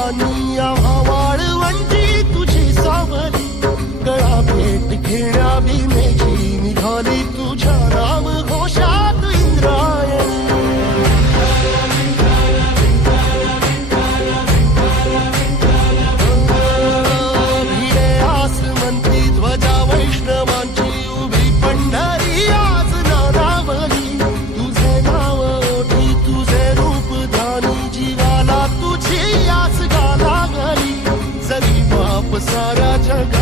पावलांनी आम्हा वाळवंटी तुझी सावली, गळा भेट घेण्या भीमेची निघाली तुझ्या नाम घोषात इंद्रायणी. भिडे आसमंती ध्वजा वैष्णवांची उभी पंढरी आज नानावली, तुझे नाव ओठी तुझे रूप ध्यानी जीवाला तुझी आस गा लागली. जरी बाप साऱ्या जगा